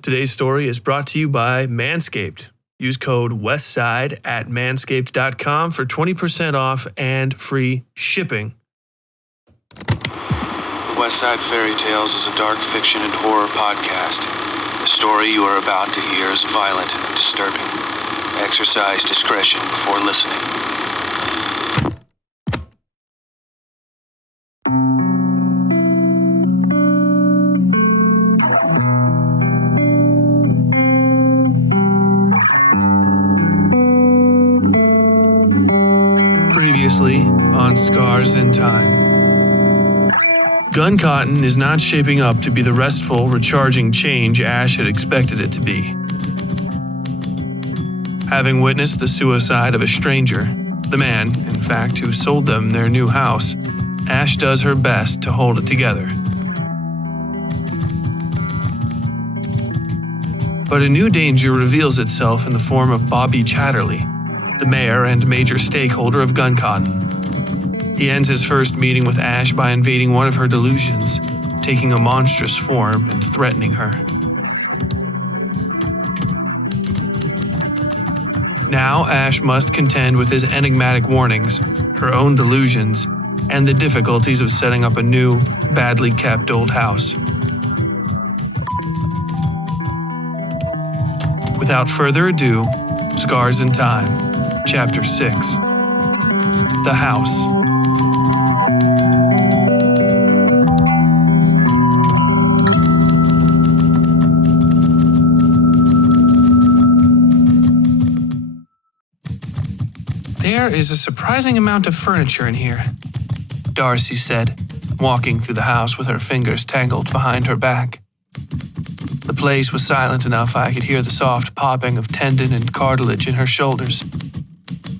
Today's story is brought to you by Manscaped. Use code Westside at manscaped.com for 20% off and free shipping. Westside Fairytales is a dark fiction and horror podcast. The story you are about to hear is violent and disturbing. Exercise discretion before listening. Previously on Scars in Time. Gun cotton is not shaping up to be the restful, recharging change Ash had expected it to be. Having witnessed the suicide of a stranger, the man, in fact, who sold them their new house, Ash does her best to hold it together. But a new danger reveals itself in the form of Bobby Chatterley, the mayor and major stakeholder of Gun Cotton. He ends his first meeting with Ash by invading one of her delusions, taking a monstrous form and threatening her. Now Ash must contend with his enigmatic warnings, her own delusions, and the difficulties of setting up a new, badly kept old house. Without further ado, Scars in Time. Chapter 6. The House. There is a surprising amount of furniture in here, Darcy said, walking through the house with her fingers tangled behind her back. The place was silent enough I could hear the soft popping of tendon and cartilage in her shoulders.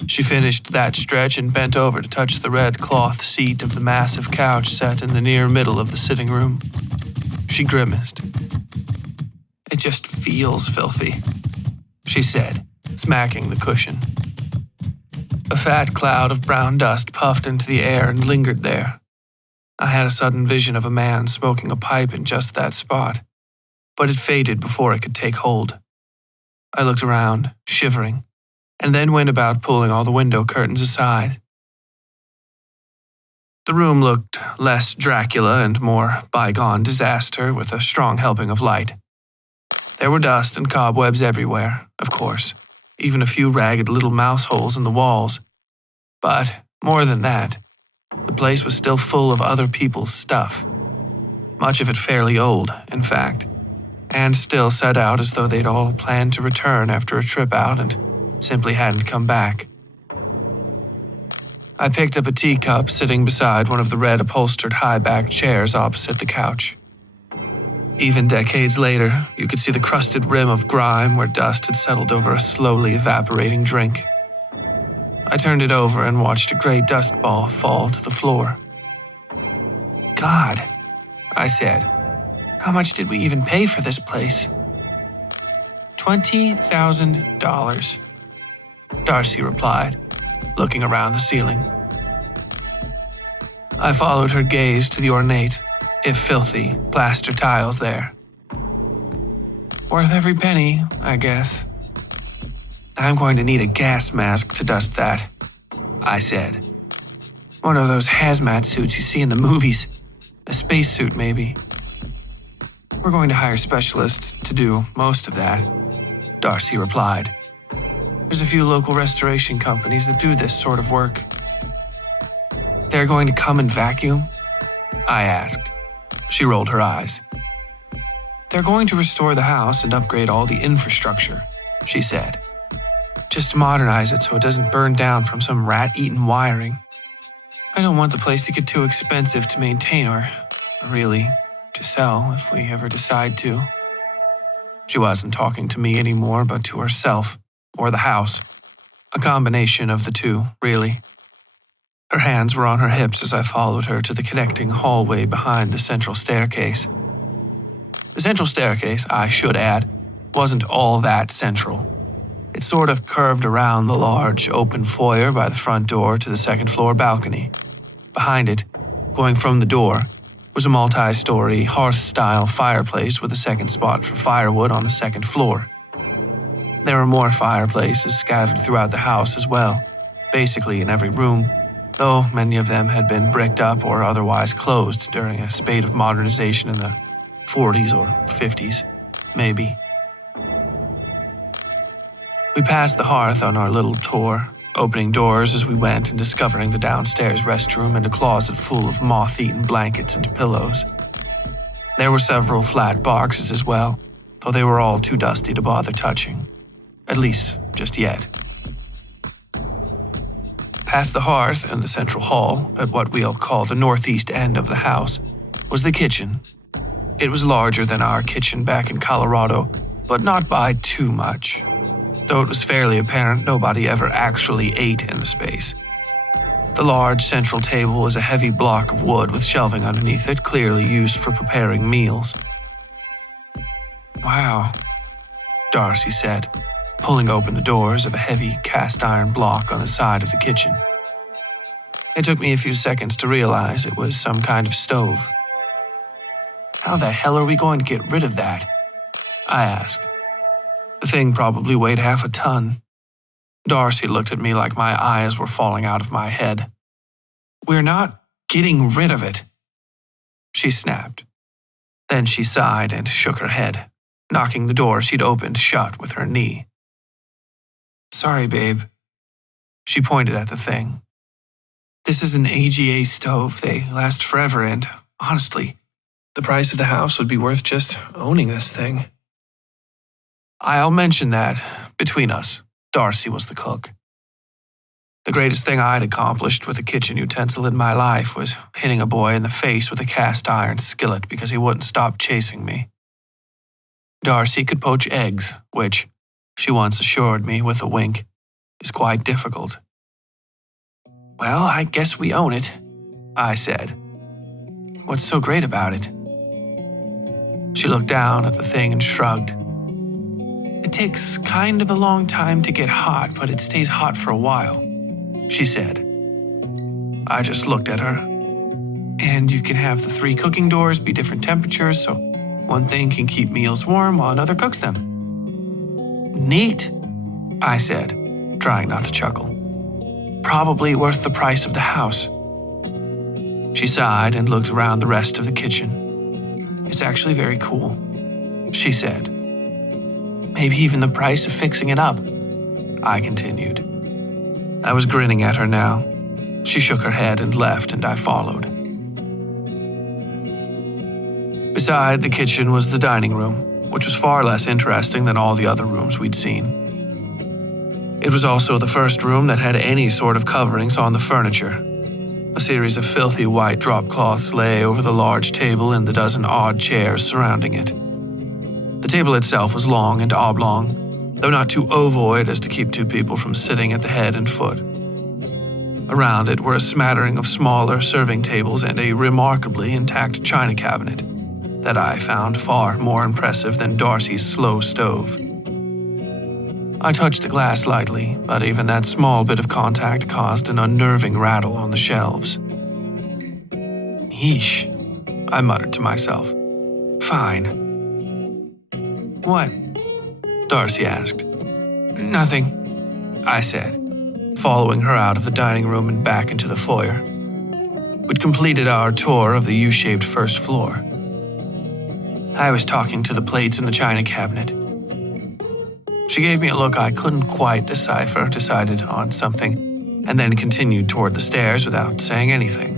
She finished that stretch and bent over to touch the red cloth seat of the massive couch set in the near middle of the sitting room. She grimaced. "It just feels filthy," she said, smacking the cushion. A fat cloud of brown dust puffed into the air and lingered there. I had a sudden vision of a man smoking a pipe in just that spot, but it faded before it could take hold. I looked around, shivering, and then went about pulling all the window curtains aside. The room looked less Dracula and more bygone disaster with a strong helping of light. There were dust and cobwebs everywhere, of course, even a few ragged little mouse holes in the walls. But, more than that, the place was still full of other people's stuff. Much of it fairly old, in fact, and still set out as though they'd all planned to return after a trip out and simply hadn't come back. I picked up a teacup sitting beside one of the red upholstered high-backed chairs opposite the couch. Even decades later, you could see the crusted rim of grime where dust had settled over a slowly evaporating drink. I turned it over and watched a gray dust ball fall to the floor. "God," I said, "how much did we even pay for this place?" $20,000. Darcy replied, looking around the ceiling. I followed her gaze to the ornate, if filthy, plaster tiles there. "Worth every penny, I guess." "I'm going to need a gas mask to dust that," I said. "One of those hazmat suits you see in the movies. A spacesuit, maybe." "We're going to hire specialists to do most of that," Darcy replied. "There's a few local restoration companies that do this sort of work." "They're going to come and vacuum?" I asked. She rolled her eyes. "They're going to restore the house and upgrade all the infrastructure," she said. "Just modernize it so it doesn't burn down from some rat-eaten wiring. I don't want the place to get too expensive to maintain or, really, to sell if we ever decide to." She wasn't talking to me anymore, but to herself, or the house. A combination of the two, really. Her hands were on her hips as I followed her to the connecting hallway behind the central staircase. The central staircase, I should add, wasn't all that central. It sort of curved around the large, open foyer by the front door to the second-floor balcony. Behind it, going from the door, was a multi-story, hearth-style fireplace with a second spot for firewood on the second floor. There were more fireplaces scattered throughout the house as well, basically in every room, though many of them had been bricked up or otherwise closed during a spate of modernization in the 40s or 50s, maybe. We passed the hearth on our little tour, opening doors as we went and discovering the downstairs restroom and a closet full of moth-eaten blankets and pillows. There were several flat boxes as well, though they were all too dusty to bother touching. At least, just yet. Past the hearth and the central hall, at what we'll call the northeast end of the house, was the kitchen. It was larger than our kitchen back in Colorado, but not by too much, though it was fairly apparent nobody ever actually ate in the space. The large central table was a heavy block of wood with shelving underneath it, clearly used for preparing meals. "Wow," Darcy said, pulling open the doors of a heavy cast-iron block on the side of the kitchen. It took me a few seconds to realize it was some kind of stove. "How the hell are we going to get rid of that?" I asked. The thing probably weighed half a ton. Darcy looked at me like my eyes were falling out of my head. "We're not getting rid of it," she snapped. Then she sighed and shook her head, knocking the door she'd opened shut with her knee. "Sorry, babe." She pointed at the thing. "This is an AGA stove. They last forever, and honestly, the price of the house would be worth just owning this thing." I'll mention that, between us, Darcy was the cook. The greatest thing I'd accomplished with a kitchen utensil in my life was hitting a boy in the face with a cast-iron skillet because he wouldn't stop chasing me. Darcy could poach eggs, which, she once assured me with a wink, is quite difficult. "Well, I guess we own it," I said. "What's so great about it?" She looked down at the thing and shrugged. "It takes kind of a long time to get hot, but it stays hot for a while," she said. I just looked at her. "And you can have the 3 cooking doors be different temperatures, so one thing can keep meals warm while another cooks them." "Neat," I said, trying not to chuckle. "Probably worth the price of the house." She sighed and looked around the rest of the kitchen. "It's actually very cool," she said. "Maybe even the price of fixing it up," I continued. I was grinning at her now. She shook her head and left, and I followed. Beside the kitchen was the dining room, which was far less interesting than all the other rooms we'd seen. It was also the first room that had any sort of coverings on the furniture. A series of filthy white drop cloths lay over the large table and the dozen odd chairs surrounding it. The table itself was long and oblong, though not too ovoid as to keep 2 people from sitting at the head and foot. Around it were a smattering of smaller serving tables and a remarkably intact china cabinet that I found far more impressive than Darcy's slow stove. I touched the glass lightly, but even that small bit of contact caused an unnerving rattle on the shelves. "Yeesh," I muttered to myself. "Fine." "What?" Darcy asked. "Nothing," I said, following her out of the dining room and back into the foyer. We'd completed our tour of the U-shaped first floor. I was talking to the plates in the china cabinet. She gave me a look I couldn't quite decipher, decided on something, and then continued toward the stairs without saying anything.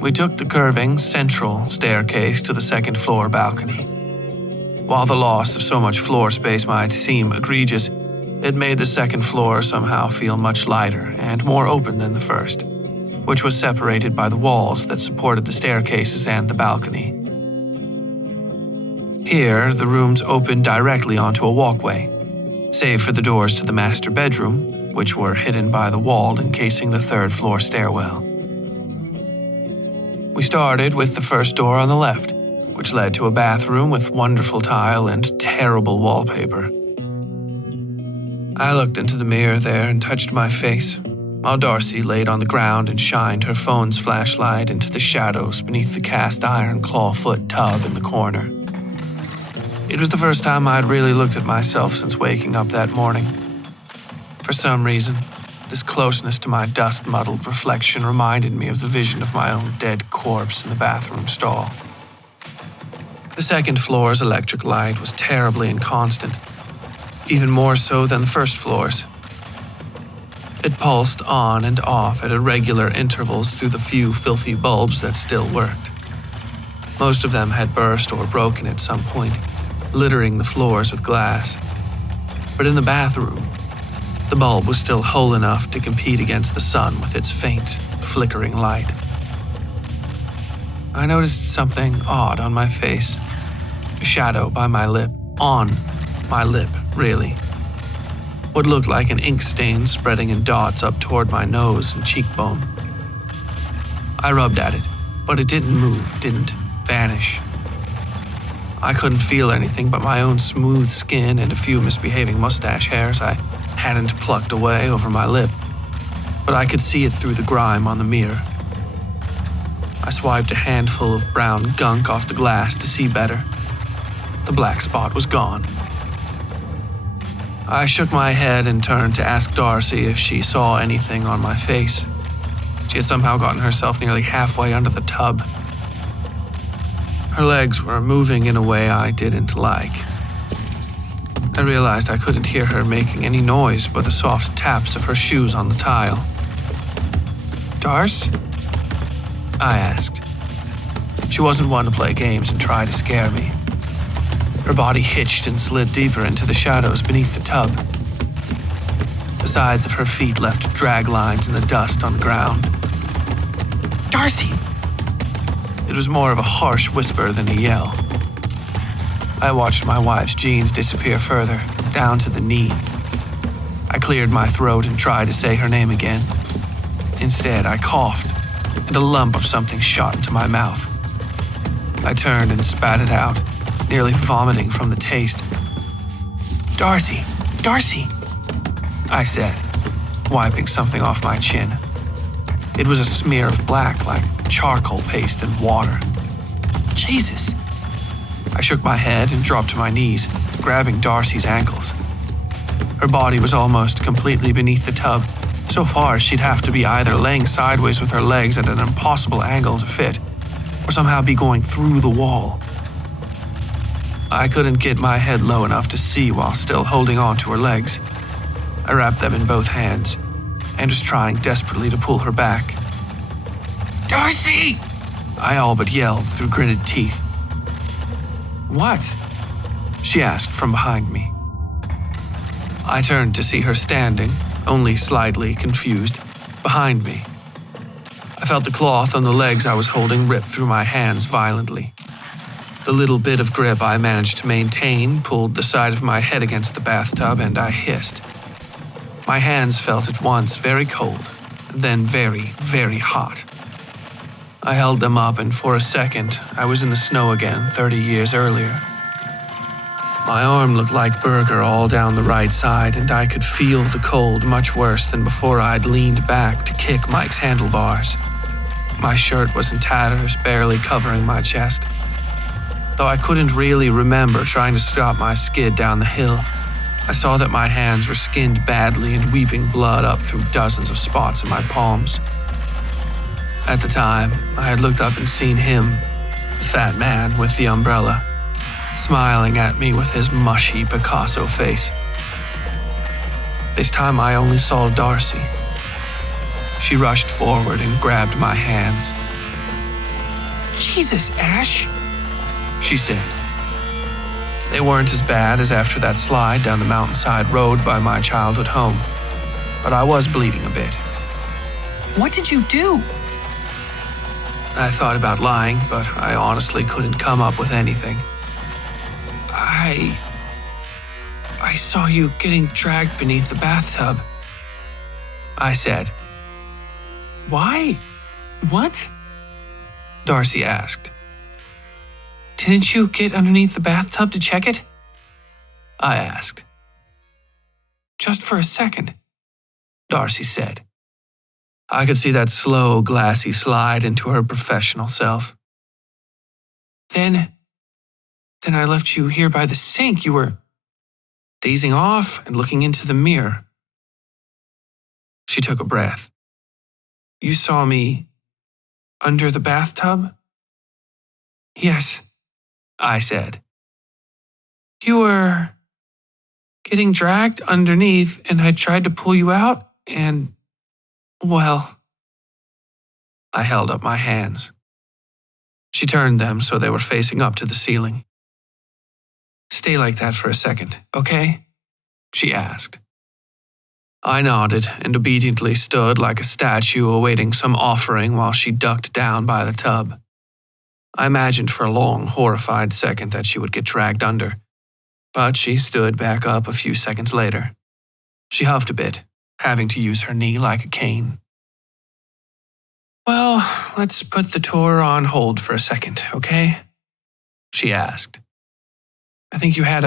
We took the curving, central staircase to the second floor balcony. While the loss of so much floor space might seem egregious, it made the second floor somehow feel much lighter and more open than the first, which was separated by the walls that supported the staircases and the balcony. Here, the rooms opened directly onto a walkway, save for the doors to the master bedroom, which were hidden by the wall encasing the third-floor stairwell. We started with the first door on the left, which led to a bathroom with wonderful tile and terrible wallpaper. I looked into the mirror there and touched my face, while Darcy laid on the ground and shined her phone's flashlight into the shadows beneath the cast-iron clawfoot tub in the corner. It was the first time I'd really looked at myself since waking up that morning. For some reason, this closeness to my dust-muddled reflection reminded me of the vision of my own dead corpse in the bathroom stall. The second floor's electric light was terribly inconstant, even more so than the first floor's. It pulsed on and off at irregular intervals through the few filthy bulbs that still worked. Most of them had burst or broken at some point, littering the floors with glass. But in the bathroom, the bulb was still whole enough to compete against the sun with its faint, flickering light. I noticed something odd on my face. A shadow by my lip. On my lip, really. What looked like an ink stain spreading in dots up toward my nose and cheekbone. I rubbed at it, but it didn't move, didn't vanish. I couldn't feel anything but my own smooth skin and a few misbehaving mustache hairs I hadn't plucked away over my lip, but I could see it through the grime on the mirror. I swiped a handful of brown gunk off the glass to see better. The black spot was gone. I shook my head and turned to ask Darcy if she saw anything on my face. She had somehow gotten herself nearly halfway under the tub. Her legs were moving in a way I didn't like. I realized I couldn't hear her making any noise but the soft taps of her shoes on the tile. "Darce?" I asked. She wasn't one to play games and try to scare me. Her body hitched and slid deeper into the shadows beneath the tub. The sides of her feet left drag lines in the dust on the ground. "Darcy!" It was more of a harsh whisper than a yell. I watched my wife's jeans disappear further, down to the knee. I cleared my throat and tried to say her name again. Instead, I coughed, and a lump of something shot into my mouth. I turned and spat it out, nearly vomiting from the taste. "Darcy! Darcy!" I said, wiping something off my chin. It was a smear of black, like charcoal paste and water. "Jesus!" I shook my head and dropped to my knees, grabbing Darcy's ankles. Her body was almost completely beneath the tub. So far, she'd have to be either laying sideways with her legs at an impossible angle to fit, or somehow be going through the wall. I couldn't get my head low enough to see while still holding on to her legs. I wrapped them in both hands and was trying desperately to pull her back. "Darcy!" I all but yelled through gritted teeth. "What?" she asked from behind me. I turned to see her standing, only slightly confused, behind me. I felt the cloth on the legs I was holding rip through my hands violently. The little bit of grip I managed to maintain pulled the side of my head against the bathtub, and I hissed. My hands felt at once very cold, then very, very hot. I held them up, and for a second, I was in the snow again 30 years earlier. My arm looked like burger all down the right side, and I could feel the cold much worse than before I'd leaned back to kick Mike's handlebars. My shirt was in tatters, barely covering my chest. Though I couldn't really remember trying to stop my skid down the hill, I saw that my hands were skinned badly and weeping blood up through dozens of spots in my palms. At the time, I had looked up and seen him, the fat man with the umbrella, smiling at me with his mushy Picasso face. This time I only saw Darcy. She rushed forward and grabbed my hands. "Jesus, Ash," she said. They weren't as bad as after that slide down the mountainside road by my childhood home, but I was bleeding a bit. "What did you do?" I thought about lying, but I honestly couldn't come up with anything. I saw you getting dragged beneath the bathtub," I said. "Why? What?" Darcy asked. "Didn't you get underneath the bathtub to check it?" I asked. "Just for a second," Darcy said. I could see that slow, glassy slide into her professional self. Then I left you here by the sink. You were dazing off and looking into the mirror. She took a breath. You saw me under the bathtub? Yes, I said. You were getting dragged underneath, and I tried to pull you out, and, well, I held up my hands. She turned them so they were facing up to the ceiling. Stay like that for a second, okay? She asked. I nodded and obediently stood like a statue awaiting some offering while she ducked down by the tub. I imagined for a long, horrified second that she would get dragged under, but she stood back up a few seconds later. She huffed a bit, having to use her knee like a cane. Well, let's put the tour on hold for a second, okay? She asked. I think you had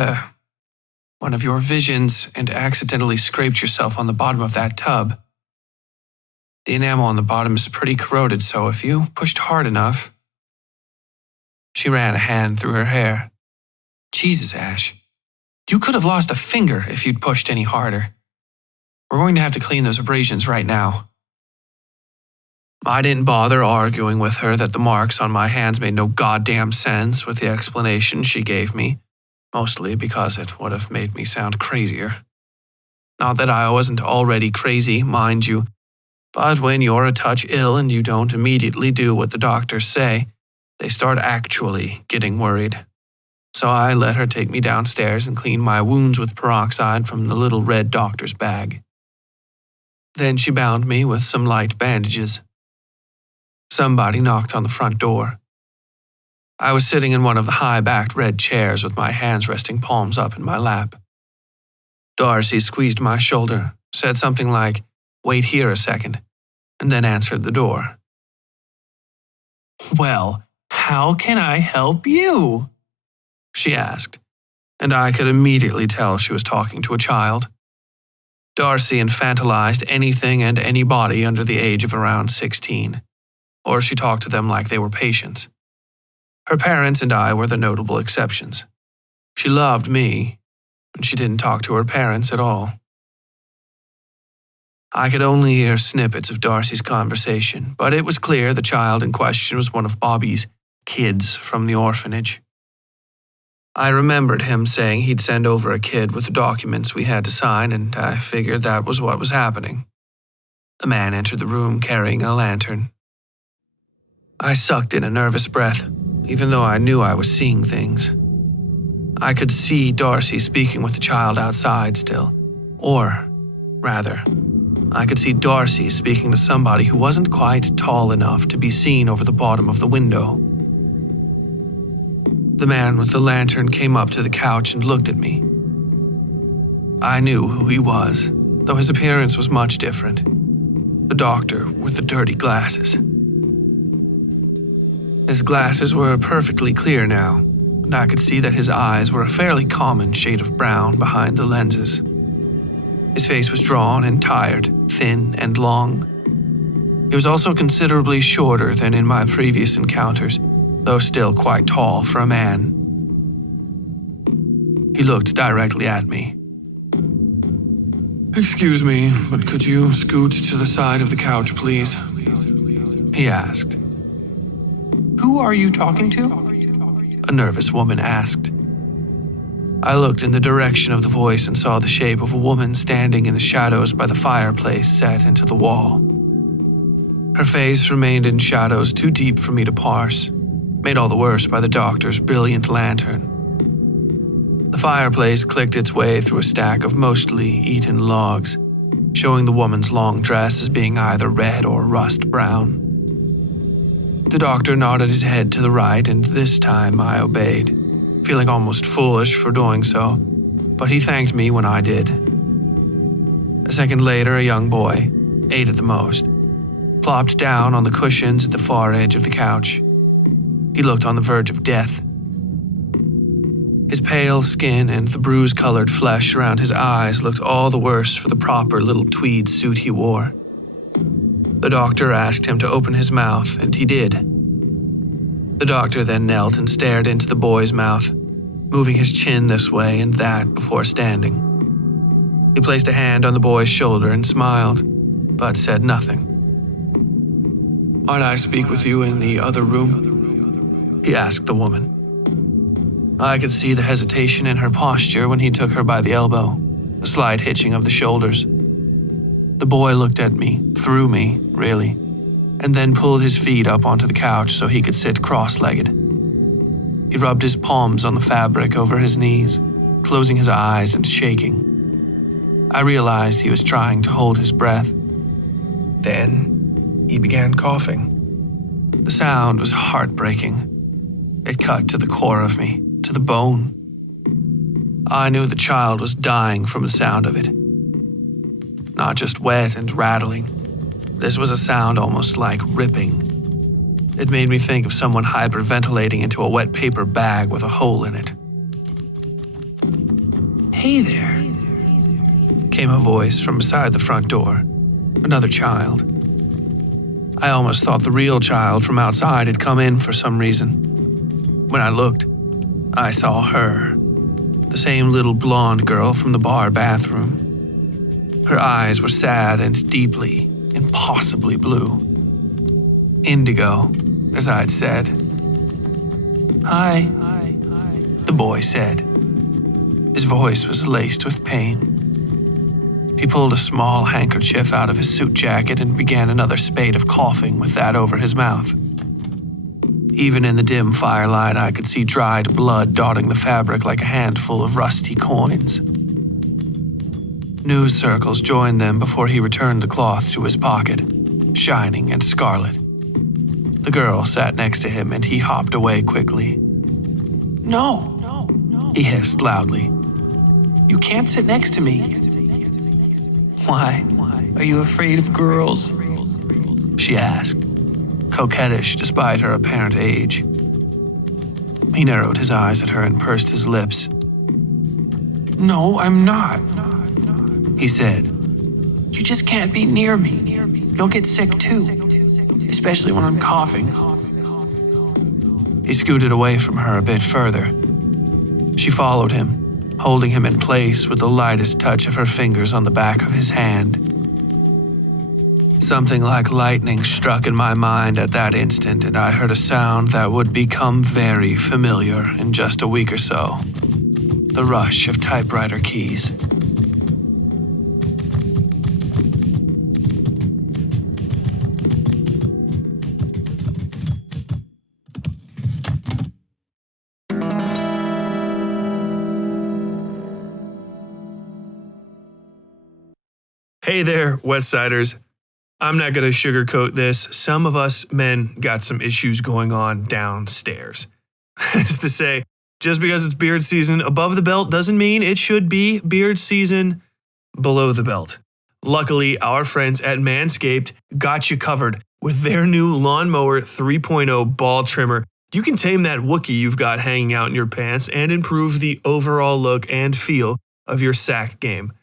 one of your visions and accidentally scraped yourself on the bottom of that tub. The enamel on the bottom is pretty corroded, so if you pushed hard enough... She ran a hand through her hair. Jesus, Ash. You could have lost a finger if you'd pushed any harder. We're going to have to clean those abrasions right now. I didn't bother arguing with her that the marks on my hands made no goddamn sense with the explanation she gave me, mostly because it would have made me sound crazier. Not that I wasn't already crazy, mind you, but when you're a touch ill and you don't immediately do what the doctors say, they start actually getting worried. So I let her take me downstairs and clean my wounds with peroxide from the little red doctor's bag. Then she bound me with some light bandages. Somebody knocked on the front door. I was sitting in one of the high-backed red chairs with my hands resting palms up in my lap. Darcy squeezed my shoulder, said something like, "Wait here a second," and then answered the door. "Well, how can I help you?" she asked, and I could immediately tell she was talking to a child. Darcy infantilized anything and anybody under the age of around 16, or she talked to them like they were patients. Her parents and I were the notable exceptions. She loved me, and she didn't talk to her parents at all. I could only hear snippets of Darcy's conversation, but it was clear the child in question was one of Bobby's kids from the orphanage. I remembered him saying he'd send over a kid with the documents we had to sign, and I figured that was what was happening. A man entered the room carrying a lantern. I sucked in a nervous breath, even though I knew I was seeing things. I could see Darcy speaking with the child outside still, or, rather, I could see Darcy speaking to somebody who wasn't quite tall enough to be seen over the bottom of the window. The man with the lantern came up to the couch and looked at me. I knew who he was, though his appearance was much different. The doctor with the dirty glasses. His glasses were perfectly clear now, and I could see that his eyes were a fairly common shade of brown behind the lenses. His face was drawn and tired, thin and long. He was also considerably shorter than in my previous encounters, though still quite tall for a man. He looked directly at me. "Excuse me, but could you scoot to the side of the couch, please?" he asked. "Who are you talking to?" a nervous woman asked. I looked in the direction of the voice and saw the shape of a woman standing in the shadows by the fireplace set into the wall. Her face remained in shadows too deep for me to parse, made all the worse by the doctor's brilliant lantern. The fireplace clicked its way through a stack of mostly eaten logs, showing the woman's long dress as being either red or rust brown. The doctor nodded his head to the right, and this time I obeyed, feeling almost foolish for doing so, but he thanked me when I did. A second later, a young boy, 8 at the most, plopped down on the cushions at the far edge of the couch. He looked on the verge of death. His pale skin and the bruise-colored flesh around his eyes looked all the worse for the proper little tweed suit he wore. The doctor asked him to open his mouth, and he did. The doctor then knelt and stared into the boy's mouth, moving his chin this way and that before standing. He placed a hand on the boy's shoulder and smiled, but said nothing. "Might I speak with you in the other room?" he asked the woman. I could see the hesitation in her posture when he took her by the elbow, a slight hitching of the shoulders. The boy looked at me, through me, really, and then pulled his feet up onto the couch so he could sit cross-legged. He rubbed his palms on the fabric over his knees, closing his eyes and shaking. I realized he was trying to hold his breath. Then he began coughing. The sound was heartbreaking. It cut to the core of me, to the bone. I knew the child was dying from the sound of it. Not just wet and rattling. This was a sound almost like ripping. It made me think of someone hyperventilating into a wet paper bag with a hole in it. "Hey there," came a voice from beside the front door. Another child. I almost thought the real child from outside had come in for some reason. When I looked, I saw her, the same little blonde girl from the bar bathroom. Her eyes were sad and deeply, impossibly blue. Indigo, as I'd said. "Hi," the boy said. His voice was laced with pain. He pulled a small handkerchief out of his suit jacket and began another spate of coughing with that over his mouth. Even in the dim firelight, I could see dried blood dotting the fabric like a handful of rusty coins. News circles joined them before he returned the cloth to his pocket, shining and scarlet. The girl sat next to him and he hopped away quickly. No, he hissed loudly. "You can't sit next to me." "Why? Are you afraid of girls?" she asked, coquettish despite her apparent age. He narrowed his eyes at her and pursed his lips. "No, I'm not," he said. "You just can't be near me. You'll get sick too, especially when I'm coughing." He scooted away from her a bit further. She followed him, holding him in place with the lightest touch of her fingers on the back of his hand. Something like lightning struck in my mind at that instant, and I heard a sound that would become very familiar in just a week or so. The rush of typewriter keys. Hey there, Westsiders. I'm not going to sugarcoat this. Some of us men got some issues going on downstairs. As to say, just because it's beard season above the belt doesn't mean it should be beard season below the belt. Luckily, our friends at Manscaped got you covered with their new Lawnmower 3.0 ball trimmer. You can tame that Wookiee you've got hanging out in your pants and improve the overall look and feel of your sack game.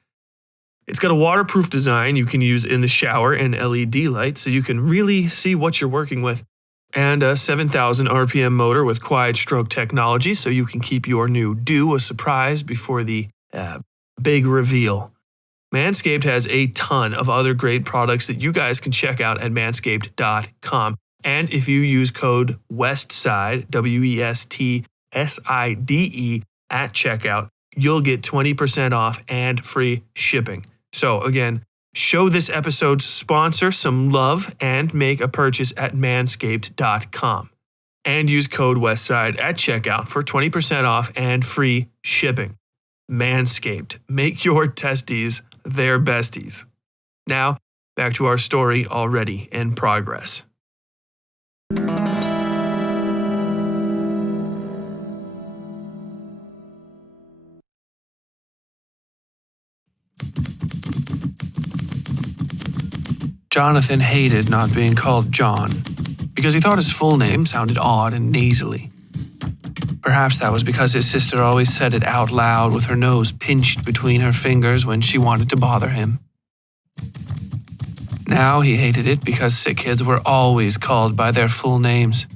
It's got a waterproof design you can use in the shower and LED light so you can really see what you're working with. And a 7,000 RPM motor with quiet stroke technology so you can keep your new do a surprise before the big reveal. Manscaped has a ton of other great products that you guys can check out at manscaped.com. And if you use code WESTSIDE, WESTSIDE, at checkout, you'll get 20% off and free shipping. So again, show this episode's sponsor some love and make a purchase at manscaped.com. And use code WESTSIDE at checkout for 20% off and free shipping. Manscaped. Make your testes their besties. Now, back to our story already in progress. Jonathan hated not being called John because he thought his full name sounded odd and nasally. Perhaps that was because his sister always said it out loud with her nose pinched between her fingers when she wanted to bother him. Now he hated it because sick kids were always called by their full names.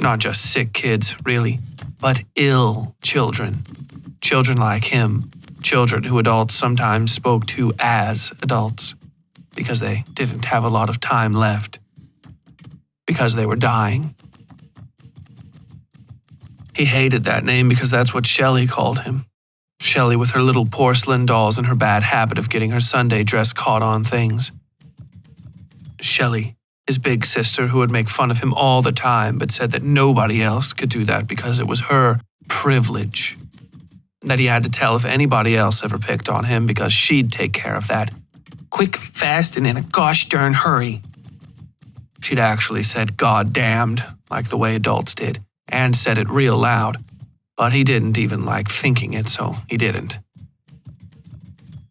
Not just sick kids, really, but ill children. Children like him, children who adults sometimes spoke to as adults, because they didn't have a lot of time left, because they were dying. He hated that name because that's what Shelley called him. Shelley with her little porcelain dolls and her bad habit of getting her Sunday dress caught on things. Shelley, his big sister who would make fun of him all the time but said that nobody else could do that because it was her privilege. That he had to tell if anybody else ever picked on him because she'd take care of that. Quick, fast, and in a gosh darn hurry. She'd actually said "God damned," like the way adults did, and said it real loud. But he didn't even like thinking it, so he didn't.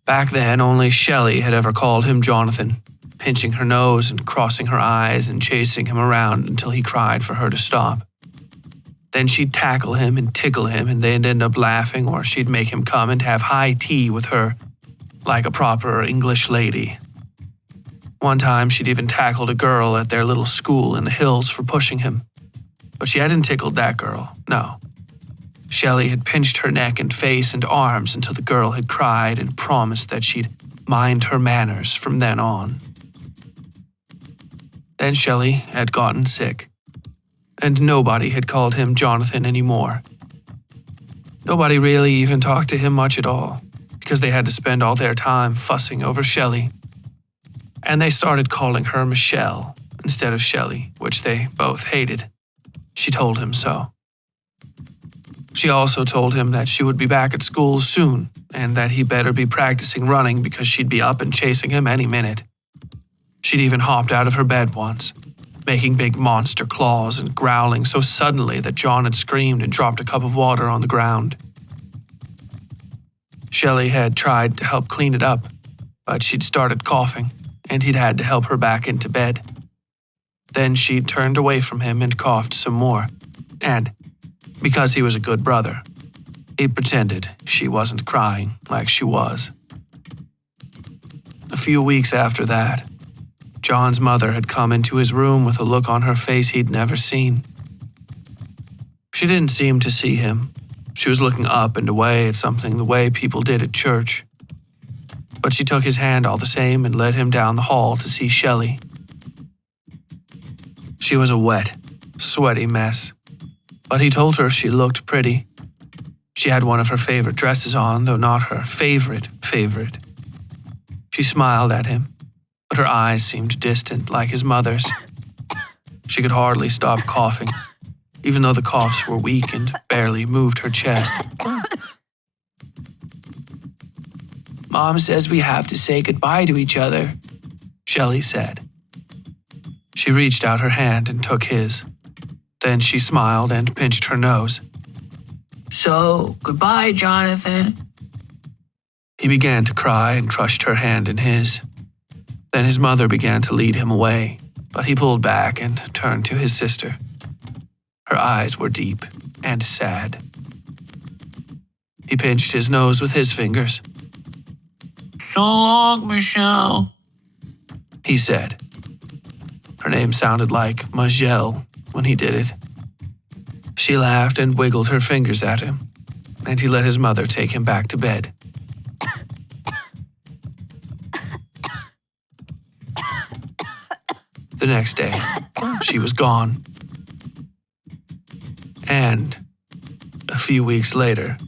Back then, only Shelley had ever called him Jonathan, pinching her nose and crossing her eyes and chasing him around until he cried for her to stop. Then she'd tackle him and tickle him, and they'd end up laughing, or she'd make him come and have high tea with her, like a proper English lady. One time, she'd even tackled a girl at their little school in the hills for pushing him. But she hadn't tickled that girl, no. Shelley had pinched her neck and face and arms until the girl had cried and promised that she'd mind her manners from then on. Then Shelley had gotten sick, and nobody had called him Jonathan anymore. Nobody really even talked to him much at all, because they had to spend all their time fussing over Shelley. And they started calling her Michelle instead of Shelley, which they both hated. She told him so. She also told him that she would be back at school soon, and that he better be practicing running because she'd be up and chasing him any minute. She'd even hopped out of her bed once, making big monster claws and growling so suddenly that John had screamed and dropped a cup of water on the ground. Shelley had tried to help clean it up, but she'd started coughing, and he'd had to help her back into bed. Then she turned away from him and coughed some more, and, because he was a good brother, he pretended she wasn't crying like she was. A few weeks after that, John's mother had come into his room with a look on her face he'd never seen. She didn't seem to see him. She was looking up and away at something the way people did at church. But she took his hand all the same and led him down the hall to see Shelley. She was a wet, sweaty mess, but he told her she looked pretty. She had one of her favorite dresses on, though not her favorite. She smiled at him, but her eyes seemed distant like his mother's. She could hardly stop coughing, even though the coughs were weak and barely moved her chest. "Mom says we have to say goodbye to each other," Shelley said. She reached out her hand and took his. Then she smiled and pinched her nose. "So, goodbye, Jonathan." He began to cry and crushed her hand in his. Then his mother began to lead him away, but he pulled back and turned to his sister. Her eyes were deep and sad. He pinched his nose with his fingers. "So long, Michelle," he said. Her name sounded like Majel when he did it. She laughed and wiggled her fingers at him, and he let his mother take him back to bed. The next day, she was gone. And a few weeks later,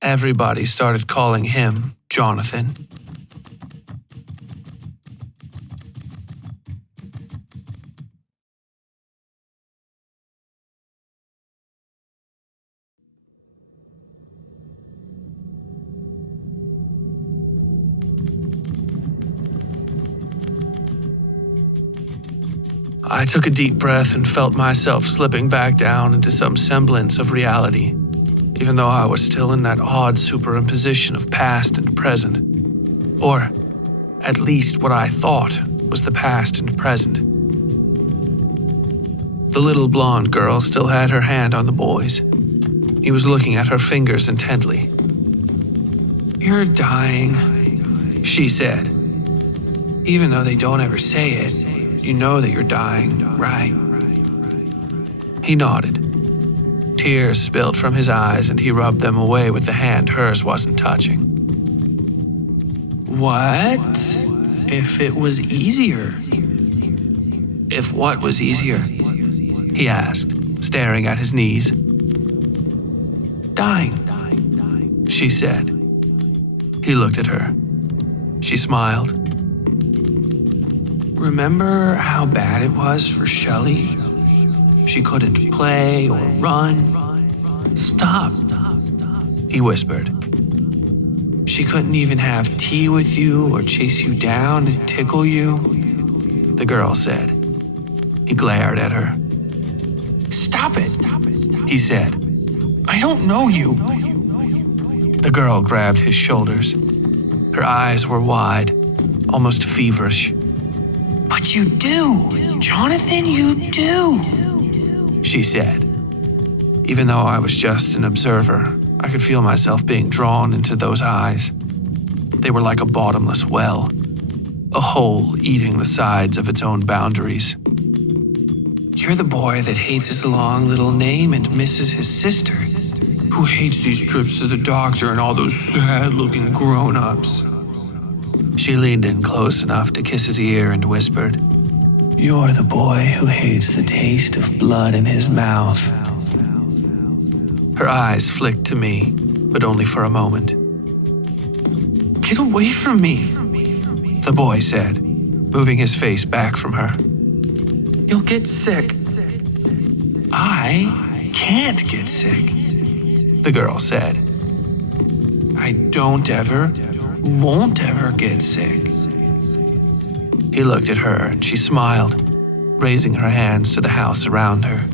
everybody started calling him Jonathan. I took a deep breath and felt myself slipping back down into some semblance of reality, even though I was still in that odd superimposition of past and present. Or, at least what I thought was the past and present. The little blonde girl still had her hand on the boy's. He was looking at her fingers intently. "You're dying," she said. Even though they don't ever say it, you know that you're dying, right? He nodded. Tears spilled from his eyes and he rubbed them away with the hand hers wasn't touching. What if it was easier? If what was easier? He asked, staring at his knees. Dying, she said. He looked at her. She smiled. Remember how bad it was for Shelley? She couldn't play or run. Stop, he whispered. She couldn't even have tea with you or chase you down and tickle you, the girl said. He glared at her. Stop it, he said. I don't know you. The girl grabbed his shoulders. Her eyes were wide, almost feverish. But you do, Jonathan, you do, she said. Even though I was just an observer, I could feel myself being drawn into those eyes. They were like a bottomless well, a hole eating the sides of its own boundaries. You're the boy that hates his long little name and misses his sister, who hates these trips to the doctor and all those sad-looking grown-ups. She leaned in close enough to kiss his ear and whispered, You're the boy who hates the taste of blood in his mouth. Her eyes flicked to me, but only for a moment. Get away from me, the boy said, moving his face back from her. You'll get sick. I can't get sick, the girl said. I don't ever, won't ever get sick. He looked at her and she smiled, raising her hands to the house around her.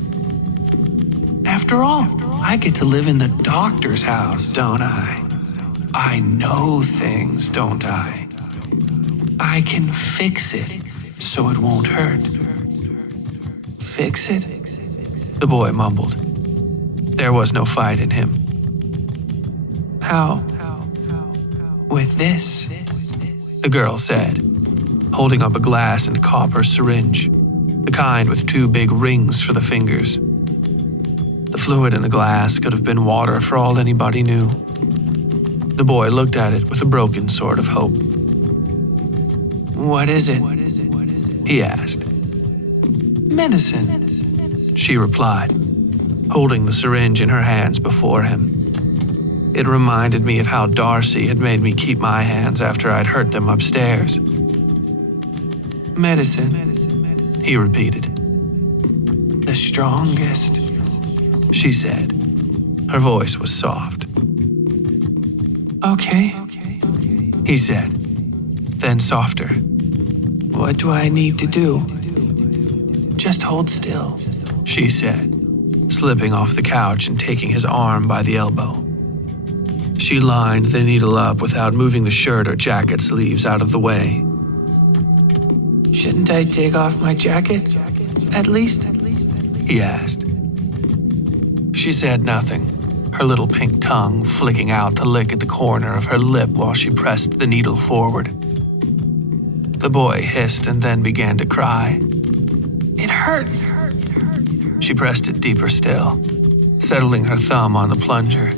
After all, I get to live in the doctor's house, don't I? I know things, don't I? I can fix it so it won't hurt. Fix it? The boy mumbled. There was no fight in him. How? With this, the girl said, holding up a glass and copper syringe, the kind with 2 big rings for the fingers. The fluid in the glass could have been water for all anybody knew. The boy looked at it with a broken sort of hope. What is it? He asked. Medicine, she replied, holding the syringe in her hands before him. It reminded me of how Darcy had made me keep my hands after I'd hurt them upstairs. Medicine, he repeated. The strongest, she said. Her voice was soft. Okay, he said, then softer. What do I need to do? Just hold still, she said, slipping off the couch and taking his arm by the elbow. She lined the needle up without moving the shirt or jacket sleeves out of the way. Shouldn't I take off my jacket, at least? He asked. She said nothing, her little pink tongue flicking out to lick at the corner of her lip while she pressed the needle forward. The boy hissed and then began to cry. It hurts. She pressed it deeper still, settling her thumb on the plunger.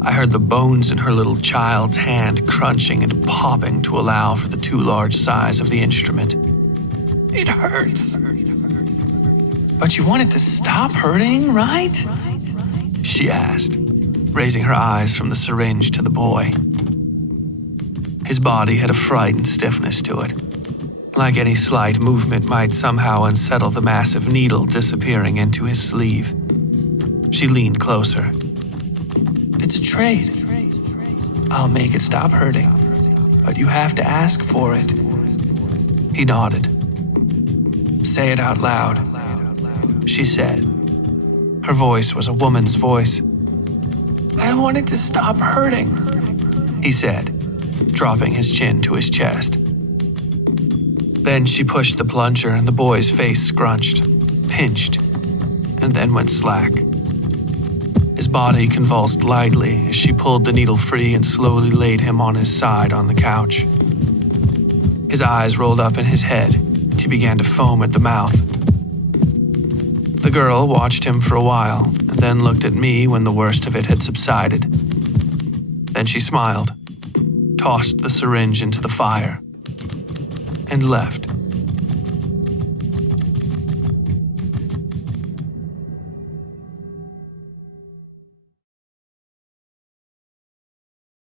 I heard the bones in her little child's hand crunching and popping to allow for the too large size of the instrument. It hurts. But you want it to stop hurting, right? She asked, raising her eyes from the syringe to the boy. His body had a frightened stiffness to it, like any slight movement might somehow unsettle the massive needle disappearing into his sleeve. She leaned closer. It's a trade. I'll make it stop hurting, but you have to ask for it. He nodded. Say it out loud, she said. Her voice was a woman's voice. I want it to stop hurting, he said, dropping his chin to his chest. Then she pushed the plunger and the boy's face scrunched, pinched, and then went slack. His body convulsed lightly as she pulled the needle free and slowly laid him on his side on the couch. His eyes rolled up in his head, and he began to foam at the mouth. The girl watched him for a while, and then looked at me when the worst of it had subsided. Then she smiled, tossed the syringe into the fire, and left.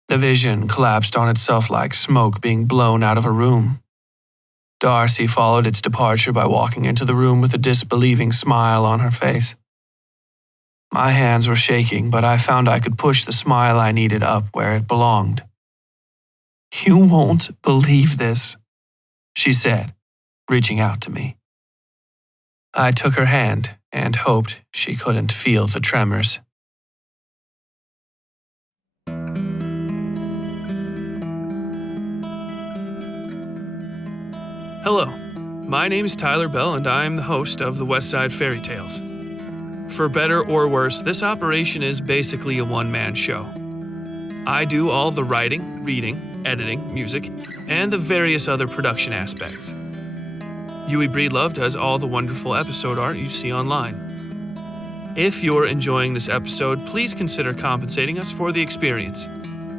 The vision collapsed on itself like smoke being blown out of a room. Darcy followed its departure by walking into the room with a disbelieving smile on her face. My hands were shaking, but I found I could push the smile I needed up where it belonged. "You won't believe this," she said, reaching out to me. I took her hand and hoped she couldn't feel the tremors. Hello, my name is Tyler Bell and I'm the host of the Westside Fairytales. For better or worse, this operation is basically a one-man show. I do all the writing, reading, editing, music, and the various other production aspects. Yui Breedlove does all the wonderful episode art you see online. If you're enjoying this episode, please consider compensating us for the experience.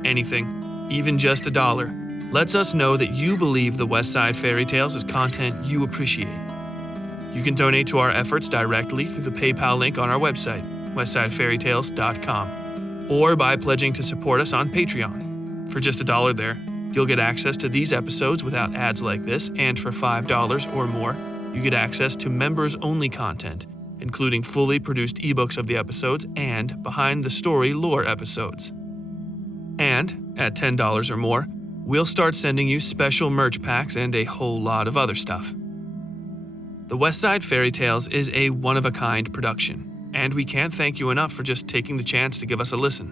Anything, even just $1, lets us know that you believe the Westside Fairytales is content you appreciate. You can donate to our efforts directly through the PayPal link on our website, westsidefairytales.com, or by pledging to support us on Patreon. For just $1 there, you'll get access to these episodes without ads like this, and for $5 or more, you get access to members-only content, including fully produced ebooks of the episodes and behind-the-story lore episodes. And, at $10 or more, we'll start sending you special merch packs and a whole lot of other stuff. The Westside Fairytales is a one-of-a-kind production, and we can't thank you enough for just taking the chance to give us a listen.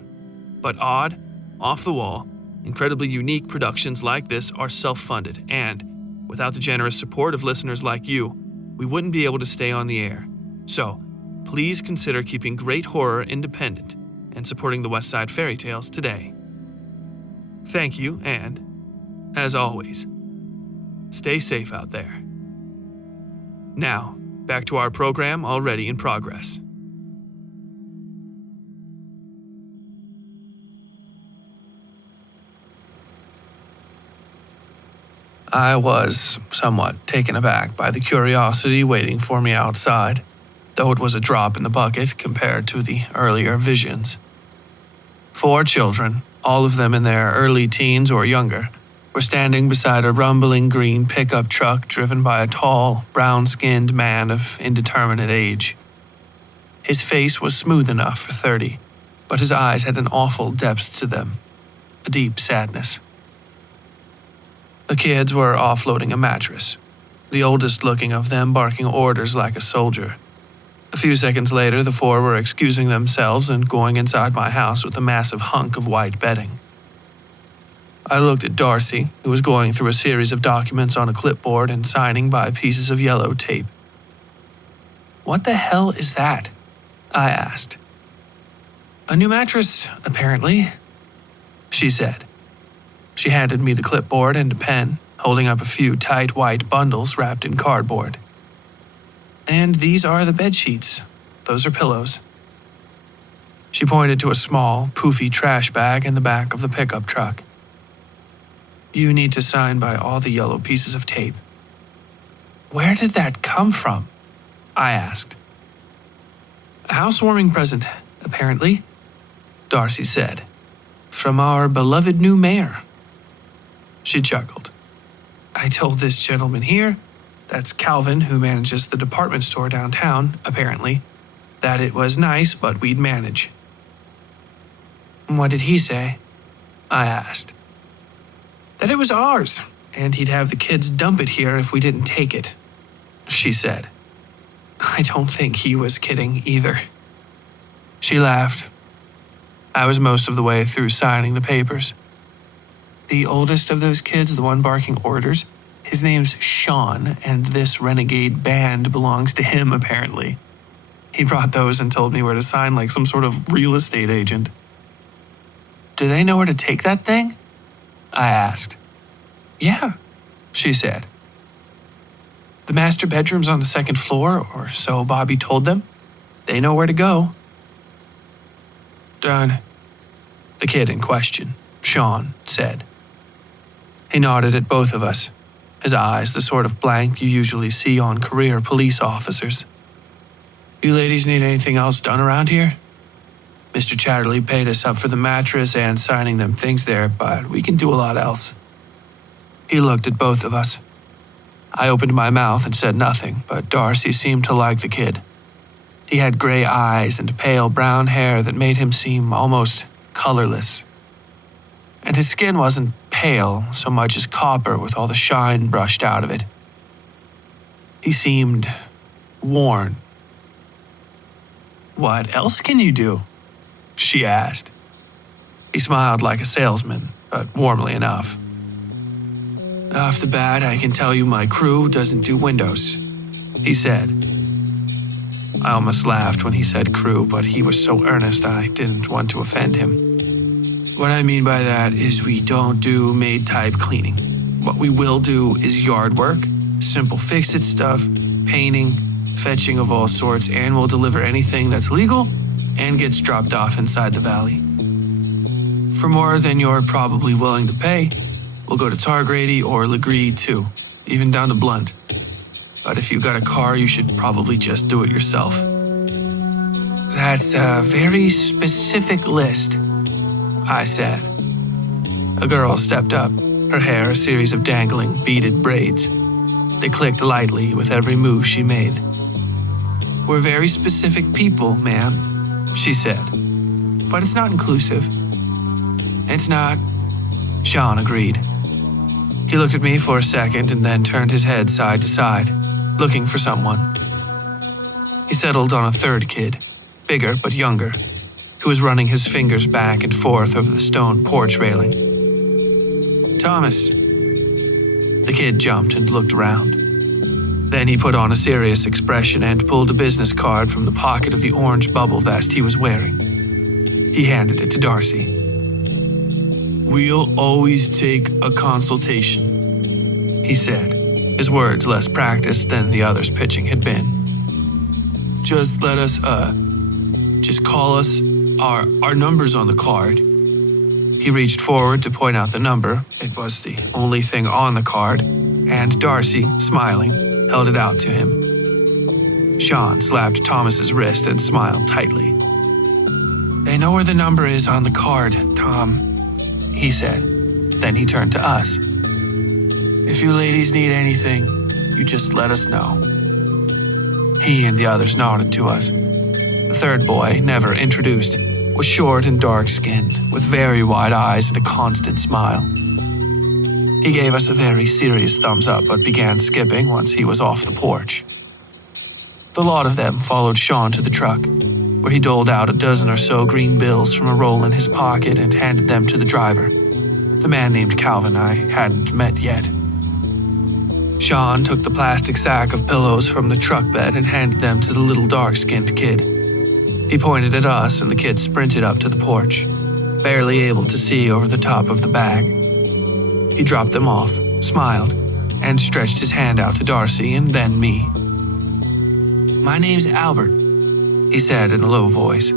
But odd, off-the-wall, incredibly unique productions like this are self-funded, and, without the generous support of listeners like you, we wouldn't be able to stay on the air. So, please consider keeping great horror independent and supporting the Westside Fairytales today. Thank you, and, as always, stay safe out there. Now, back to our program already in progress. I was somewhat taken aback by the curiosity waiting for me outside, though it was a drop in the bucket compared to the earlier visions. 4 children, all of them in their early teens or younger, were standing beside a rumbling green pickup truck driven by a tall, brown-skinned man of indeterminate age. His face was smooth enough for 30, but his eyes had an awful depth to them, a deep sadness. The kids were offloading a mattress, the oldest looking of them barking orders like a soldier. A few seconds later, the 4 were excusing themselves and going inside my house with a massive hunk of white bedding. I looked at Darcy, who was going through a series of documents on a clipboard and signing by pieces of yellow tape. "What the hell is that?" I asked. "A new mattress, apparently," she said. She handed me the clipboard and a pen, holding up a few tight white bundles wrapped in cardboard. "And these are the bed sheets. Those are pillows." She pointed to a small, poofy trash bag in the back of the pickup truck. "You need to sign by all the yellow pieces of tape." "Where did that come from?" I asked. "A housewarming present, apparently," Darcy said. "From our beloved new mayor." She chuckled. "I told this gentleman here, that's Calvin, who manages the department store downtown, apparently, that it was nice, but we'd manage." "What did he say?" I asked. "That it was ours, and he'd have the kids dump it here if we didn't take it," she said. I don't think he was kidding either. She laughed. I was most of the way through signing the papers. The oldest of those kids, the one barking orders, his name's Sean, and this renegade band belongs to him, apparently. He brought those and told me where to sign like some sort of real estate agent. "Do they know where to take that thing?" I asked. "Yeah. she said. The master bedroom's on the second floor, or so Bobby told them. They know where to go. Done. The kid in question, Sean, said. He nodded at both of us, his eyes the sort of blank you usually see on career police officers. You ladies need anything else done around here? Mr. Chatterley paid us up for the mattress and signing them things there, but we can do a lot else. He looked at both of us. I opened my mouth and said nothing, but Darcy seemed to like the kid. He had gray eyes and pale brown hair that made him seem almost colorless. And his skin wasn't pale so much as copper with all the shine brushed out of it. He seemed worn. What else can you do? She asked. He smiled like a salesman, but warmly enough. Off the bat, I can tell you my crew doesn't do windows, he said. I almost laughed when he said crew, but he was so earnest I didn't want to offend him. What I mean by that is we don't do maid-type cleaning. What we will do is yard work, simple fix-it stuff, painting, fetching of all sorts, and we'll deliver anything that's legal and gets dropped off inside the valley. For more than you're probably willing to pay, we'll go to Targrady or Legree too, even down to Blunt. But if you've got a car, you should probably just do it yourself. That's a very specific list, I said. A girl stepped up, her hair a series of dangling, beaded braids. They clicked lightly with every move she made. We're very specific people, ma'am, she said. But it's not inclusive. It's not, Sean agreed. He looked at me for a second and then turned his head side to side, looking for someone. He settled on a third kid, bigger but younger, who was running his fingers back and forth over the stone porch railing. Thomas. The kid jumped and looked around. Then he put on a serious expression and pulled a business card from the pocket of the orange bubble vest he was wearing. He handed it to Darcy. We'll always take a consultation, he said, his words less practiced than the other's pitching had been. Just let us, just call us. Our number's on the card. He reached forward to point out the number. It was the only thing on the card, and Darcy, smiling, held it out to him. Sean slapped Thomas's wrist and smiled tightly. They know where the number is on the card, Tom, he said. Then he turned to us. If you ladies need anything, you just let us know. He and the others nodded to us. The third boy, never introduced, was short and dark-skinned, with very wide eyes and a constant smile. He gave us a very serious thumbs up, but began skipping once he was off the porch. The lot of them followed Sean to the truck, where he doled out a dozen or so green bills from a roll in his pocket and handed them to the driver, the man named Calvin I hadn't met yet. Sean took the plastic sack of pillows from the truck bed and handed them to the little dark-skinned kid. He pointed at us and the kid sprinted up to the porch, barely able to see over the top of the bag. He dropped them off, smiled, and stretched his hand out to Darcy and then me. My name's Albert, he said in a low voice.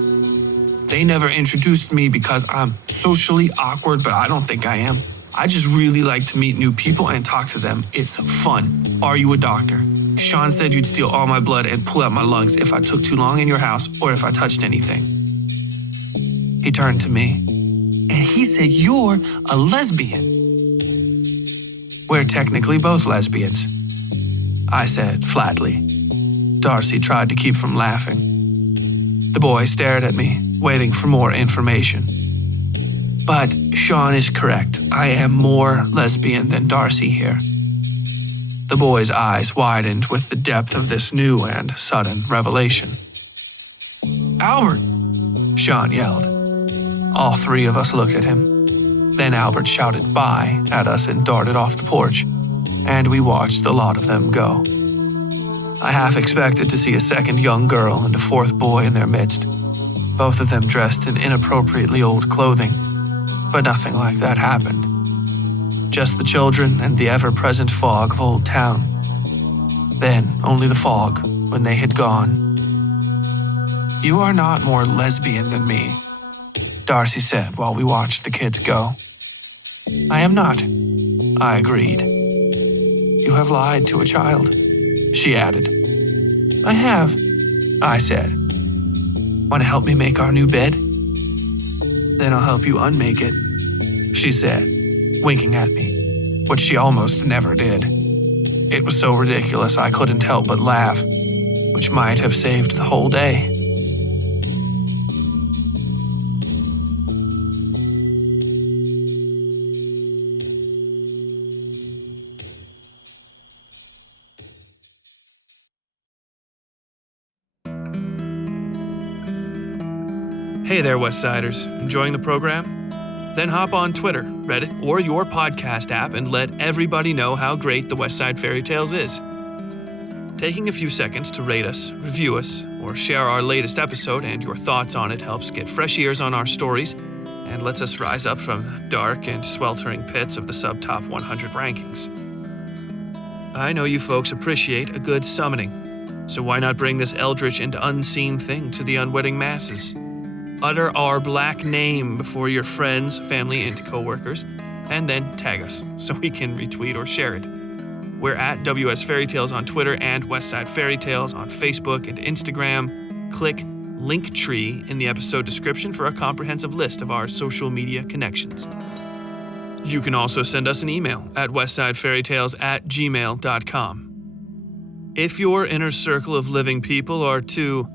They never introduced me because I'm socially awkward, but I don't think I am. I just really like to meet new people and talk to them. It's fun. Are you a doctor? Sean said you'd steal all my blood and pull out my lungs if I took too long in your house or if I touched anything. He turned to me. And he said you're a lesbian. We're technically both lesbians, I said flatly. Darcy tried to keep from laughing. The boy stared at me, waiting for more information. But Sean is correct. I am more lesbian than Darcy here. The boy's eyes widened with the depth of this new and sudden revelation. Albert! Sean yelled. All three of us looked at him. Then Albert shouted bye at us and darted off the porch, and we watched the lot of them go. I half expected to see a second young girl and a fourth boy in their midst, both of them dressed in inappropriately old clothing, but nothing like that happened. Just the children and the ever-present fog of Old Town. Then only the fog when they had gone. "You are not more lesbian than me," Darcy said while we watched the kids go. "I am not," I agreed. "You have lied to a child," she added. "I have," I said. "Want to help me make our new bed?" "Then I'll help you unmake it," she said, winking at me, which she almost never did. It was so ridiculous I couldn't help but laugh, which might have saved the whole day. Hey there, Westsiders. Enjoying the program? Then hop on Twitter, Reddit, or your podcast app and let everybody know how great the Westside Fairytales is. Taking a few seconds to rate us, review us, or share our latest episode and your thoughts on it helps get fresh ears on our stories and lets us rise up from the dark and sweltering pits of the sub-top 100 rankings. I know you folks appreciate a good summoning, so why not bring this eldritch and unseen thing to the unwitting masses? Utter our black name before your friends, family, and coworkers, and then tag us so we can retweet or share it. We're at WS Fairytales on Twitter and Westside Fairytales on Facebook and Instagram. Click Linktree in the episode description for a comprehensive list of our social media connections. You can also send us an email at westsidefairytales@gmail.com. If your inner circle of living people are too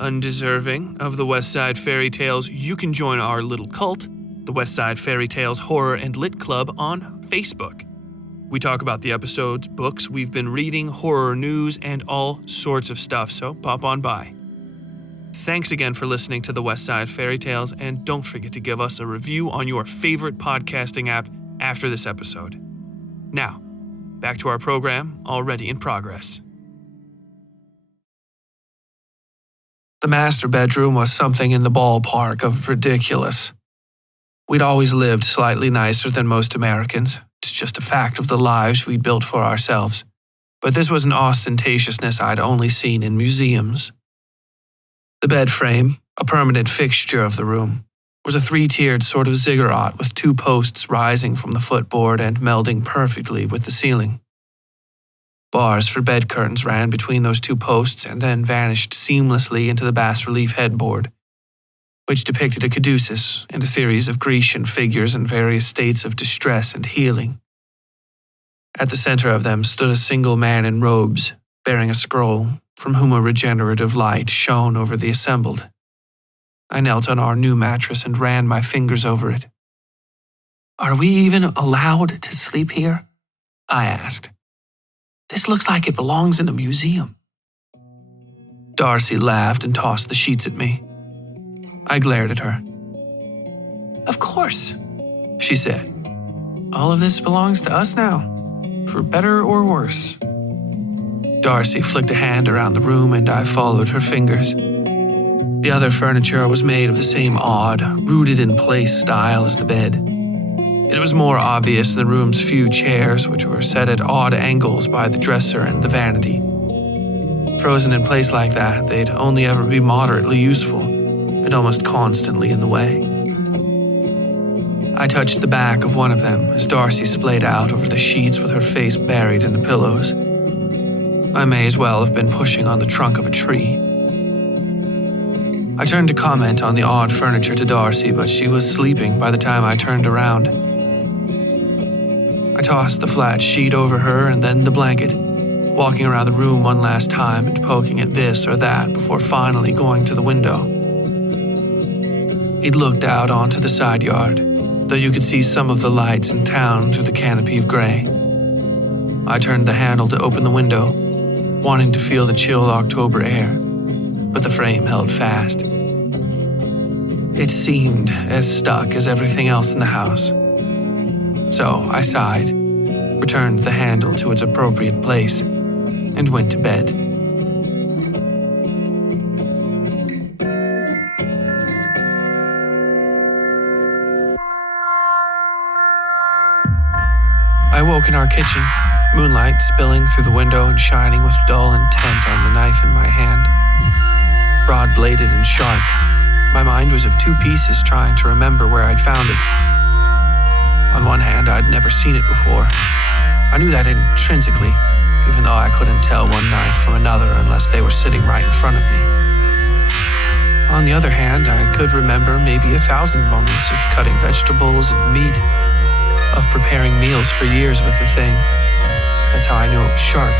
undeserving of the Westside Fairytales, you can join our little cult, the Westside Fairytales Horror and Lit Club on Facebook. We talk about the episodes, books we've been reading, horror news, and all sorts of stuff, so pop on by. Thanks again for listening to the Westside Fairytales, and don't forget to give us a review on your favorite podcasting app after this episode. Now, back to our program, already in progress. The master bedroom was something in the ballpark of ridiculous. We'd always lived slightly nicer than most Americans. It's just a fact of the lives we'd built for ourselves. But this was an ostentatiousness I'd only seen in museums. The bed frame, a permanent fixture of the room, was a three-tiered sort of ziggurat with two posts rising from the footboard and melding perfectly with the ceiling. Bars for bed curtains ran between those two posts and then vanished seamlessly into the bas-relief headboard, which depicted a caduceus and a series of Grecian figures in various states of distress and healing. At the center of them stood a single man in robes, bearing a scroll, from whom a regenerative light shone over the assembled. I knelt on our new mattress and ran my fingers over it. "Are we even allowed to sleep here?" I asked. "This looks like it belongs in a museum." Darcy laughed and tossed the sheets at me. I glared at her. "Of course," she said. "All of this belongs to us now, for better or worse." Darcy flicked a hand around the room and I followed her fingers. The other furniture was made of the same odd, rooted-in-place style as the bed. It was more obvious in the room's few chairs, which were set at odd angles by the dresser and the vanity. Frozen in place like that, they'd only ever be moderately useful, and almost constantly in the way. I touched the back of one of them as Darcy splayed out over the sheets with her face buried in the pillows. I may as well have been pushing on the trunk of a tree. I turned to comment on the odd furniture to Darcy, but she was sleeping by the time I turned around. I tossed the flat sheet over her and then the blanket, walking around the room one last time and poking at this or that before finally going to the window. It looked out onto the side yard, though you could see some of the lights in town through the canopy of gray. I turned the handle to open the window, wanting to feel the chill October air, but the frame held fast. It seemed as stuck as everything else in the house. So I sighed, returned the handle to its appropriate place, and went to bed. I woke in our kitchen, moonlight spilling through the window and shining with dull intent on the knife in my hand. Broad-bladed and sharp, my mind was of two pieces trying to remember where I'd found it. On one hand, I'd never seen it before. I knew that intrinsically, even though I couldn't tell one knife from another unless they were sitting right in front of me. On the other hand, I could remember maybe 1,000 moments of cutting vegetables and meat, of preparing meals for years with the thing. That's how I knew it was sharp.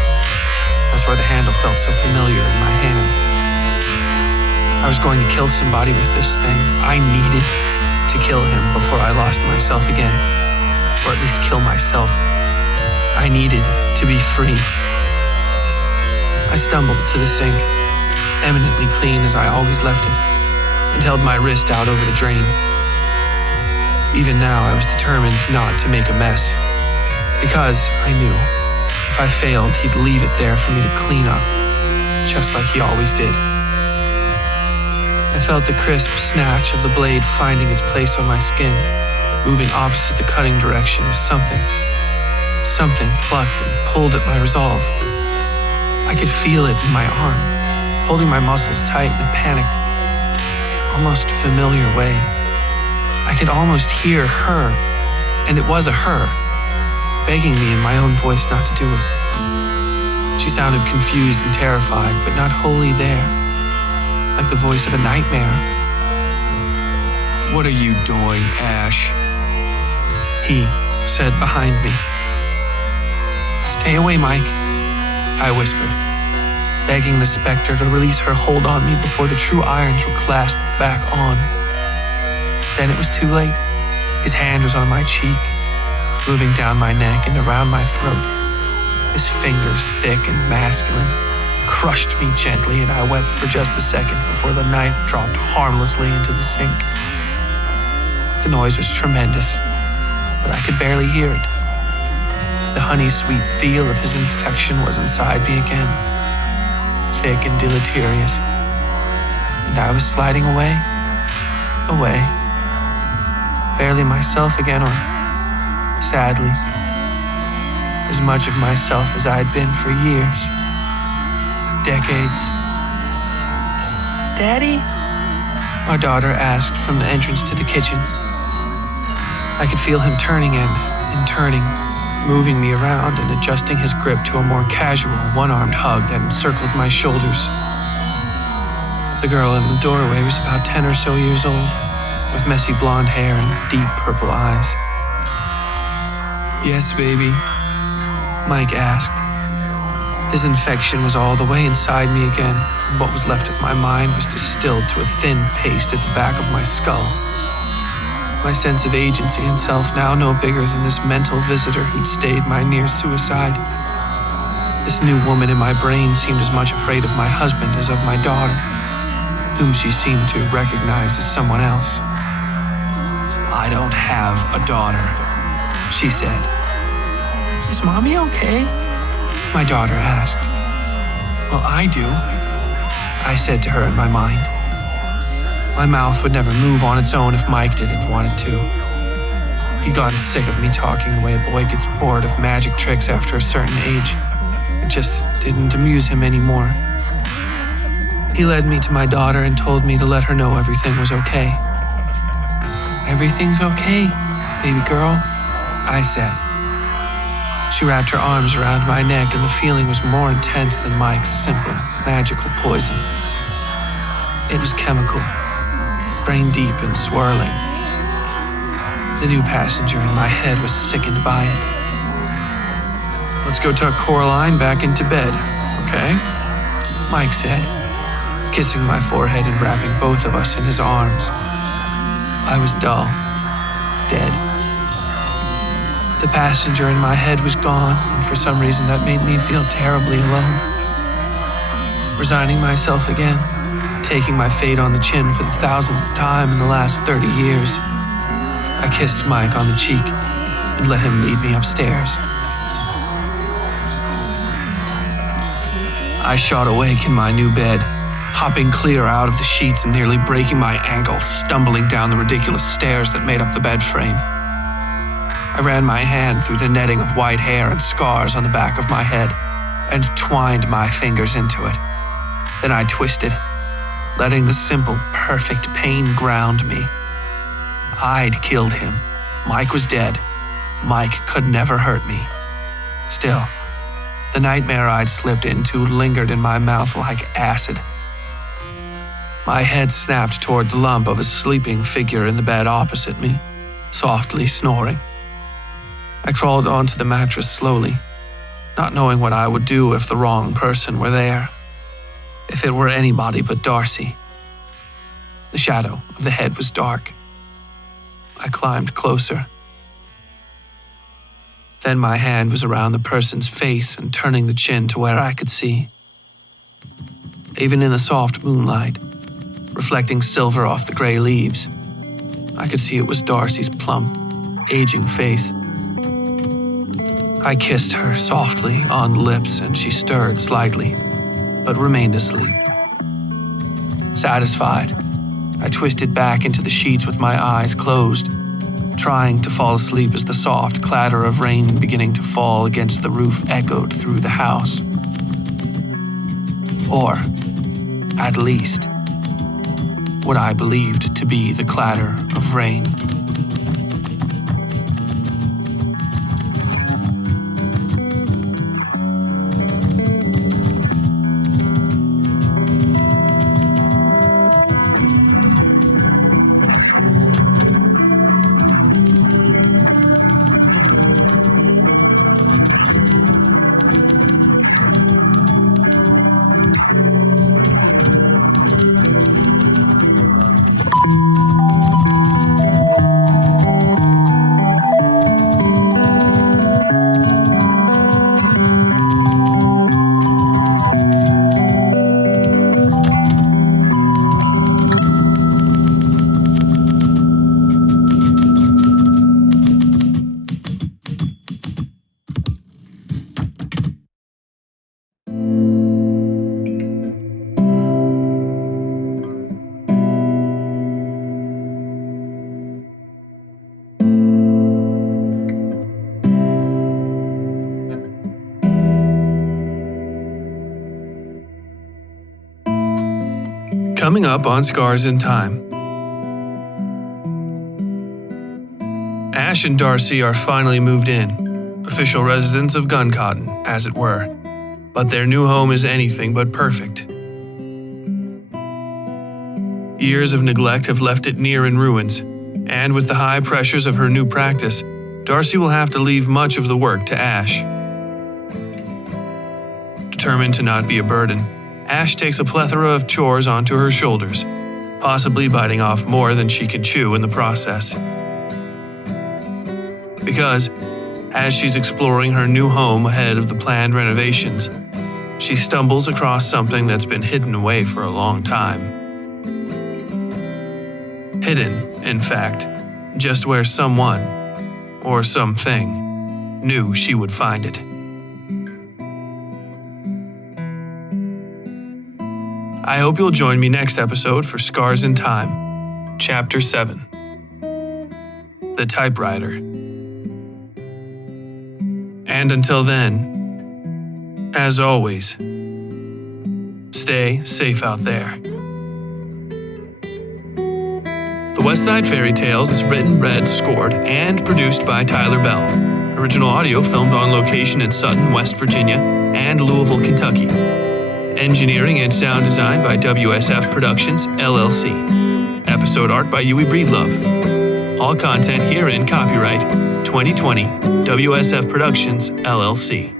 That's why the handle felt so familiar in my hand. I was going to kill somebody with this thing. I needed to kill him before I lost myself again, or at least kill myself. I needed to be free. I stumbled to the sink, eminently clean as I always left it, and held my wrist out over the drain. Even now, I was determined not to make a mess, because I knew if I failed, he'd leave it there for me to clean up, just like he always did. I felt the crisp snatch of the blade finding its place on my skin, moving opposite the cutting direction as something plucked and pulled at my resolve. I could feel it in my arm, holding my muscles tight in a panicked, almost familiar way. I could almost hear her, and it was a her, begging me in my own voice not to do it. She sounded confused and terrified, but not wholly there, like the voice of a nightmare. "What are you doing, Ash?" He said behind me. "Stay away, Mike," I whispered, begging the specter to release her hold on me before the true irons were clasped back on. Then it was too late. His hand was on my cheek, moving down my neck and around my throat. His fingers, thick and masculine, crushed me gently, and I wept for just a second before the knife dropped harmlessly into the sink. The noise was tremendous, but I could barely hear it. The honey-sweet feel of his infection was inside me again, thick and deleterious, and I was sliding away, barely myself again, or, sadly, as much of myself as I had been for years, decades. "Daddy?" our daughter asked from the entrance to the kitchen. I could feel him turning and turning, moving me around and adjusting his grip to a more casual, one-armed hug that encircled my shoulders. The girl in the doorway was about 10 or so years old, with messy blonde hair and deep purple eyes. "Yes, baby?" Mike asked. His infection was all the way inside me again, and what was left of my mind was distilled to a thin paste at the back of my skull. My sense of agency and self now no bigger than this mental visitor who'd stayed my near suicide. This new woman in my brain seemed as much afraid of my husband as of my daughter, whom she seemed to recognize as someone else. "I don't have a daughter," she said. "Is Mommy okay?" my daughter asked. "Well, I do," I said to her in my mind. My mouth would never move on its own if Mike didn't want it to. He'd gotten sick of me talking the way a boy gets bored of magic tricks after a certain age. It just didn't amuse him anymore. He led me to my daughter and told me to let her know everything was okay. "Everything's okay, baby girl," I said. She wrapped her arms around my neck, and the feeling was more intense than Mike's simple, magical poison. It was chemical, brain deep and swirling. The new passenger in my head was sickened by it. "Let's go tuck Coraline back into bed, okay?" Mike said, kissing my forehead and wrapping both of us in his arms. I was dull, dead. The passenger in my head was gone, and for some reason that made me feel terribly alone. Resigning myself again, taking my fate on the chin for the 1,000th time in the last 30 years, I kissed Mike on the cheek and let him lead me upstairs. I shot awake in my new bed, hopping clear out of the sheets and nearly breaking my ankle, stumbling down the ridiculous stairs that made up the bed frame. I ran my hand through the netting of white hair and scars on the back of my head and twined my fingers into it. Then I twisted, letting the simple, perfect pain ground me. I'd killed him. Mike was dead. Mike could never hurt me. Still, the nightmare I'd slipped into lingered in my mouth like acid. My head snapped toward the lump of a sleeping figure in the bed opposite me, softly snoring. I crawled onto the mattress slowly, not knowing what I would do if the wrong person were there. If it were anybody but Darcy. The shadow of the head was dark. I climbed closer. Then my hand was around the person's face and turning the chin to where I could see. Even in the soft moonlight, reflecting silver off the gray leaves, I could see it was Darcy's plump, aging face. I kissed her softly on the lips and she stirred slightly, but remained asleep. Satisfied, I twisted back into the sheets with my eyes closed, trying to fall asleep as the soft clatter of rain beginning to fall against the roof echoed through the house. Or, at least, what I believed to be the clatter of rain. Coming up on Scars in Time. Ash and Darcy are finally moved in, official residents of Guncotton, as it were. But their new home is anything but perfect. Years of neglect have left it near in ruins, and with the high pressures of her new practice, Darcy will have to leave much of the work to Ash. Determined to not be a burden, Ash takes a plethora of chores onto her shoulders, possibly biting off more than she can chew in the process. Because, as she's exploring her new home ahead of the planned renovations, she stumbles across something that's been hidden away for a long time. Hidden, in fact, just where someone, or something, knew she would find it. I hope you'll join me next episode for Scars in Time, Chapter 7, The Typewriter. And until then, as always, stay safe out there. The Westside Fairytales is written, read, scored, and produced by Tyler Bell. Original audio filmed on location in Sutton, West Virginia, and Louisville, Kentucky. Engineering and sound design by WSF Productions, LLC. Episode art by Yui Breedlove. All content herein copyright 2020 WSF Productions, LLC.